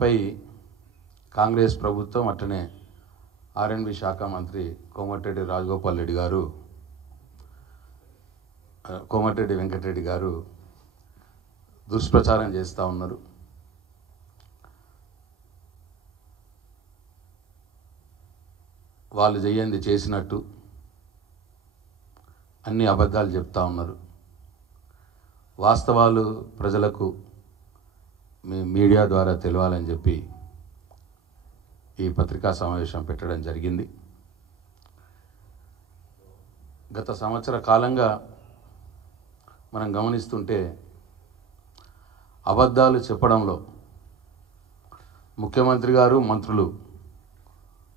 దానిపై కాంగ్రెస్ ప్రభుత్వం అట్లనే ఆర్ఎండ్బి శాఖ మంత్రి కోమటిరెడ్డి రాజగోపాల్ రెడ్డి గారు కోమటిరెడ్డి వెంకటరెడ్డి గారు దుష్ప్రచారం చేస్తూ ఉన్నారు. వాళ్ళు చేయంది చేసినట్టు అన్ని అబద్ధాలు చెప్తా ఉన్నారు. వాస్తవాలు ప్రజలకు మీడియా ద్వారా తెలియాలని చెప్పి ఈ పత్రికా సమావేశం పెట్టడం జరిగింది. గత సంవత్సర కాలంగా మనం గమనిస్తుంటే అబద్ధాలు చెప్పడంలో ముఖ్యమంత్రి గారు మంత్రులు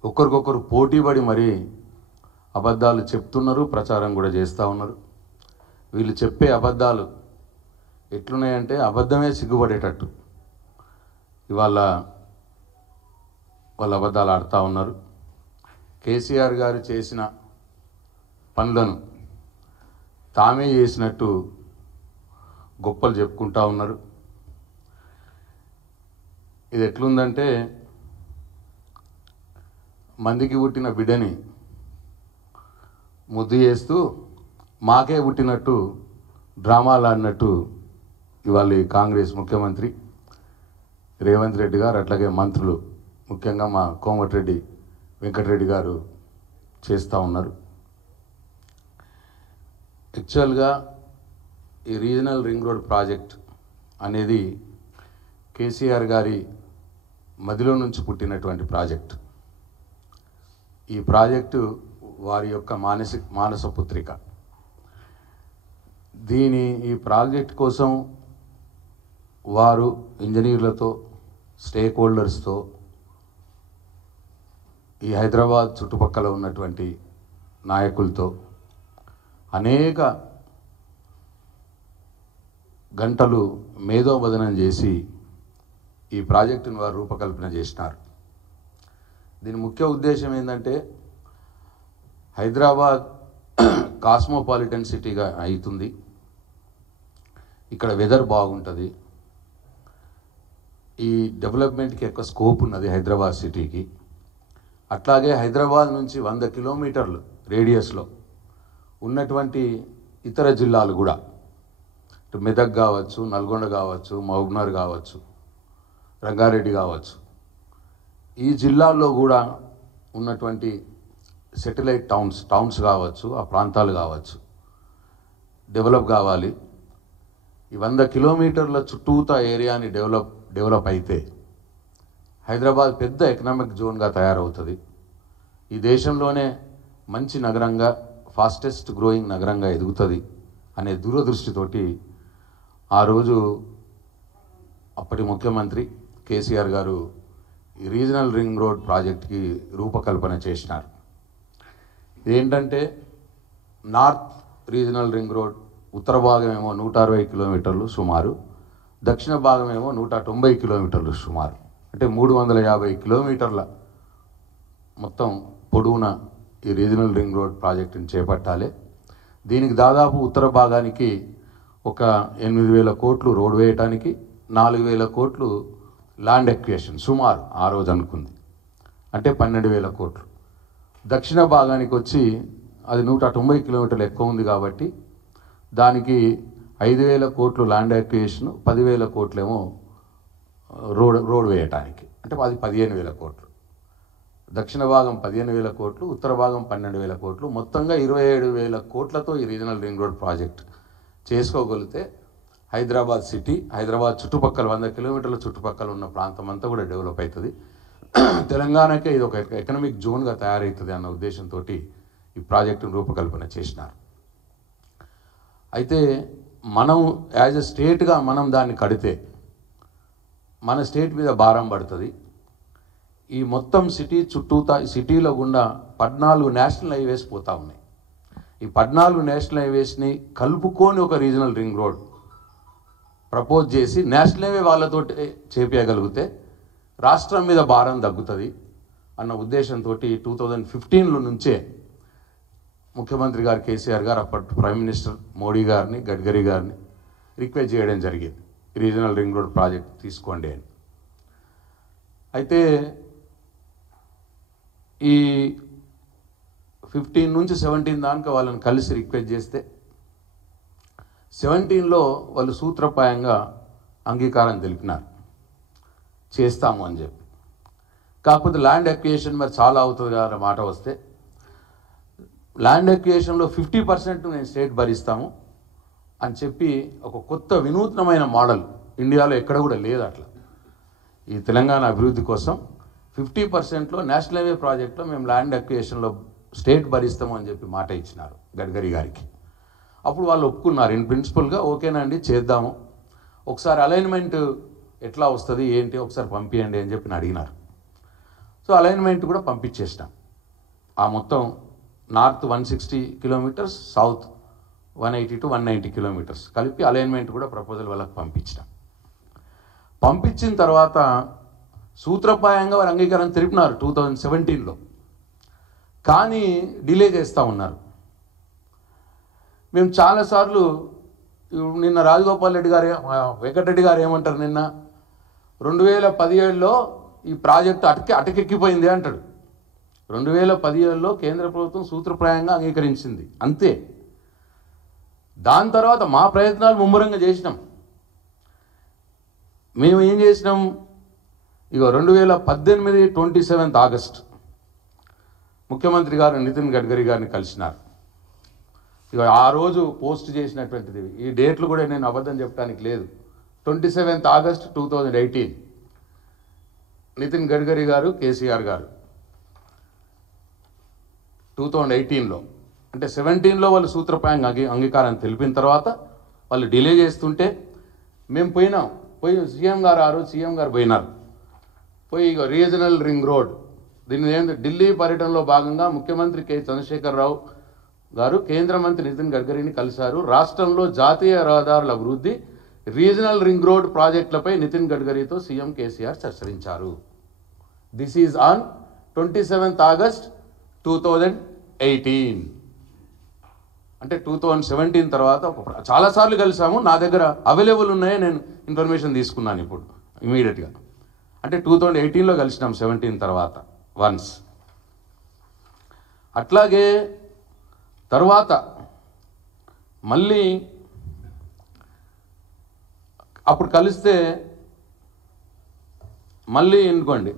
ఒకరికొకరు పోటీపడి మరీ అబద్ధాలు చెప్తున్నారు, ప్రచారం కూడా చేస్తూ ఉన్నారు. వీళ్ళు చెప్పే అబద్ధాలు ఎట్లున్నాయంటే అబద్ధమే సిగ్గుపడేటట్టు ఇవాళ వాళ్ళు అబద్ధాలు ఆడుతూ ఉన్నారు. కేసీఆర్ గారు చేసిన పనులను తామే చేసినట్టు గొప్పలు చెప్పుకుంటూ ఉన్నారు. ఇది ఎట్లుందంటే మందికి పుట్టిన బిడ్డని ముద్దు చేస్తూ మాకే పుట్టినట్టు డ్రామాలు ఆడినట్టు ఇవాళ కాంగ్రెస్ ముఖ్యమంత్రి రేవంత్ రెడ్డి గారు అట్లాగే మంత్రులు ముఖ్యంగా మా కోమటిరెడ్డి వెంకటరెడ్డి గారు చేస్తూ ఉన్నారు. యాక్చువల్గా ఈ రీజనల్ రింగ్ రోడ్ ప్రాజెక్ట్ అనేది కేసీఆర్ గారి మదిలో నుంచి పుట్టినటువంటి ప్రాజెక్ట్. ఈ ప్రాజెక్టు వారి యొక్క మానస పుత్రిక. ఈ ప్రాజెక్ట్ కోసం వారు ఇంజనీర్లతో, స్టేక్ హోల్డర్స్తో, ఈ హైదరాబాద్ చుట్టుపక్కల ఉన్నటువంటి నాయకులతో అనేక గంటలు మేధోబదనం చేసి ఈ ప్రాజెక్టును వారు రూపకల్పన చేసినారు. దీని ముఖ్య ఉద్దేశం ఏంటంటే హైదరాబాద్ కాస్మోపాలిటన్ సిటీగా అవుతుంది. ఇక్కడ వెదర్ బాగుంటుంది. ఈ డెవలప్మెంట్కి ఎక్కువ స్కోప్ ఉన్నది హైదరాబాద్ సిటీకి. అట్లాగే హైదరాబాద్ నుంచి 100 కిలోమీటర్లు రేడియస్లో ఉన్నటువంటి ఇతర జిల్లాలు కూడా, మెదక్ కావచ్చు, నల్గొండ కావచ్చు, మహబూబ్నగర్ కావచ్చు, రంగారెడ్డి కావచ్చు, ఈ జిల్లాల్లో కూడా ఉన్నటువంటి సెటిలైట్ టౌన్స్ కావచ్చు, ఆ ప్రాంతాలు కావచ్చు, డెవలప్ కావాలి. ఈ 100 కిలోమీటర్ల చుట్టూతా ఏరియాని డెవలప్ అయితే హైదరాబాద్ పెద్ద ఎకనామిక్ జోన్గా తయారవుతుంది. ఈ దేశంలోనే మంచి నగరంగా, ఫాస్టెస్ట్ గ్రోయింగ్ నగరంగా ఎదుగుతుంది అనే దూరదృష్టితోటి ఆ రోజు అప్పటి ముఖ్యమంత్రి కేసీఆర్ గారు ఈ రీజనల్ రింగ్ రోడ్ ప్రాజెక్ట్కి రూపకల్పన చేసినారు. ఇదేంటంటే నార్త్ రీజనల్ రింగ్ రోడ్ ఉత్తర భాగం ఏమో 160 కిలోమీటర్లు సుమారు, దక్షిణ భాగం ఏమో 190 కిలోమీటర్లు సుమారు, అంటే 350 కిలోమీటర్ల మొత్తం పొడవున ఈ రీజనల్ రింగ్ రోడ్ ప్రాజెక్టుని చేపట్టాలి. దీనికి దాదాపు ఉత్తర భాగానికి ఒక 8,000 కోట్లు రోడ్ వేయటానికి, 4,000 కోట్లు ల్యాండ్ ఎక్విజిషన్ సుమారు ఆ రోజు అనుకుంది, అంటే 12,000 కోట్లు. దక్షిణ భాగానికి వచ్చి అది 190 కిలోమీటర్లు ఎక్కువ ఉంది కాబట్టి దానికి 5,000 కోట్లు ల్యాండ్ ఎక్విజిషన్, 10,000 కోట్లేమో రోడ్ వేయటానికి, అంటే అది 15,000 కోట్లు. దక్షిణ భాగం 15,000 కోట్లు, ఉత్తర భాగం 12,000 కోట్లు, మొత్తంగా 27,000 కోట్లతో ఈ రీజనల్ రింగ్ రోడ్ ప్రాజెక్ట్ చేసుకోగలిగితే హైదరాబాద్ సిటీ, హైదరాబాద్ చుట్టుపక్కల 100 కిలోమీటర్ల చుట్టుపక్కల ఉన్న ప్రాంతం అంతా కూడా డెవలప్ అవుతుంది. తెలంగాణకే ఇది ఒక ఎకనామిక్ జోన్గా తయారవుతుంది అన్న ఉద్దేశంతో ఈ ప్రాజెక్టును రూపకల్పన చేసినారు. అయితే మనం యాజ్ ఎ స్టేట్గా మనం దాన్ని కడితే మన స్టేట్ మీద భారం పడుతుంది. ఈ మొత్తం సిటీ చుట్టూతా సిటీలో గుండా 14 నేషనల్ హైవేస్ పోతూ ఉన్నాయి. ఈ 14 నేషనల్ హైవేస్ని కలుపుకొని ఒక రీజనల్ రింగ్ రోడ్ ప్రపోజ్ చేసి నేషనల్ హైవే వాళ్ళతో చేపించగలిగితే రాష్ట్రం మీద భారం తగ్గుతుంది అన్న ఉద్దేశంతో 2015లో నుంచే ముఖ్యమంత్రి గారు కేసీఆర్ గారు అప్పటి ప్రైమ్ మినిస్టర్ మోడీ గారిని, గడ్కరీ గారిని రిక్వెస్ట్ చేయడం జరిగింది, రీజనల్ రింగ్ రోడ్ ప్రాజెక్ట్ తీసుకోండి అని. అయితే ఈ 15 నుంచి 17 దాకా వాళ్ళని కలిసి రిక్వెస్ట్ చేస్తే 17లో వాళ్ళు సూత్రప్రాయంగా అంగీకారం తెలిపినారు, చేస్తాము అని చెప్పి. కాకపోతే ల్యాండ్ అక్విజిషన్ మరి చాలా అవుతుంది కదా మాట వస్తే, ల్యాండ్ అక్విజిషన్లో 50% నేను స్టేట్ భరిస్తాము అని చెప్పి ఒక కొత్త వినూత్నమైన మోడల్ ఇండియాలో ఎక్కడ కూడా లేదు అట్లా. ఈ తెలంగాణ అభివృద్ధి కోసం 50%లో నేషనల్ హైవే ప్రాజెక్ట్లో మేము ల్యాండ్ అక్విజిషన్లో స్టేట్ భరిస్తాము అని చెప్పి మాట ఇచ్చినారు గడ్కరీ గారికి. అప్పుడు వాళ్ళు ఒప్పుకున్నారు ఇన్ ప్రిన్సిపల్గా, ఓకేనండి చేద్దాము, ఒకసారి అలైన్మెంట్ ఎట్లా వస్తుంది ఏంటి ఒకసారి పంపించండి అని చెప్పి అడిగినారు. సో అలైన్మెంట్ కూడా పంపించేసినాం. ఆ మొత్తం north 160 kilometres, south 180 to 190 kilometres కలిపి అలైన్మెంట్ కూడా ప్రపోజల్ వాళ్ళకి పంపించినాం. పంపించిన తర్వాత సూత్రప్రాయంగా వారు అంగీకారం తెలిపినారు 2017లో, కానీ డిలే చేస్తూ ఉన్నారు. మేము చాలాసార్లు నిన్న రాజగోపాల్ రెడ్డి గారు, వెంకటరెడ్డి గారు ఏమంటారు, నిన్న 2017లో ఈ ప్రాజెక్టు అటకెక్కిపోయింది అంటాడు. 2017లో కేంద్ర ప్రభుత్వం సూత్రప్రాయంగా అంగీకరించింది అంతే. దాని తర్వాత మా ప్రయత్నాలు ముమ్మరంగా చేసినాం. మేము ఏం చేసినాం, ఇక 2018 27 ఆగస్ట్ ముఖ్యమంత్రి గారు నితిన్ గడ్కరీ గారిని కలిసినారు. ఇక ఆ రోజు పోస్ట్ చేసినటువంటిది, ఈ డేట్లు కూడా నేను అబద్ధం చెప్పడానికి లేదు. 27 ఆగస్ట్ 2018 నితిన్ గడ్కరీ గారు, కేసీఆర్ గారు 2018లో, అంటే 17లో వాళ్ళు సూత్రప్రాయంగా అంగీకారం తెలిపిన తర్వాత వాళ్ళు డిలే చేస్తుంటే మేము పోయినాం. సీఎం గారు, ఆ రోజు సీఎం గారు పోయినారు. పోయి ఇక రీజనల్ రింగ్ రోడ్, దీన్ని ఢిల్లీ పర్యటనలో భాగంగా ముఖ్యమంత్రి కె చంద్రశేఖరరావు గారు కేంద్ర మంత్రి నితిన్ గడ్కరీని కలిశారు. రాష్ట్రంలో జాతీయ రహదారుల అభివృద్ధి, రీజనల్ రింగ్ రోడ్ ప్రాజెక్టులపై నితిన్ గడ్కరీతో సీఎం కేసీఆర్ చర్చించారు. This is on 27 August 2018. అంటే 2017 తర్వాత చాలాసార్లు కలిసాము. నా దగ్గర అవైలబుల్ ఉన్నాయే, నేను ఇన్ఫర్మేషన్ తీసుకున్నాను ఇప్పుడు ఇమీడియట్గా. అంటే 2018లో కలిసినాం 17 తర్వాత వన్స్. అట్లాగే తర్వాత మళ్ళీ అప్పుడు కలిస్తే మళ్ళీ ఎన్నుకోండి,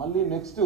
మళ్ళీ నెక్స్ట్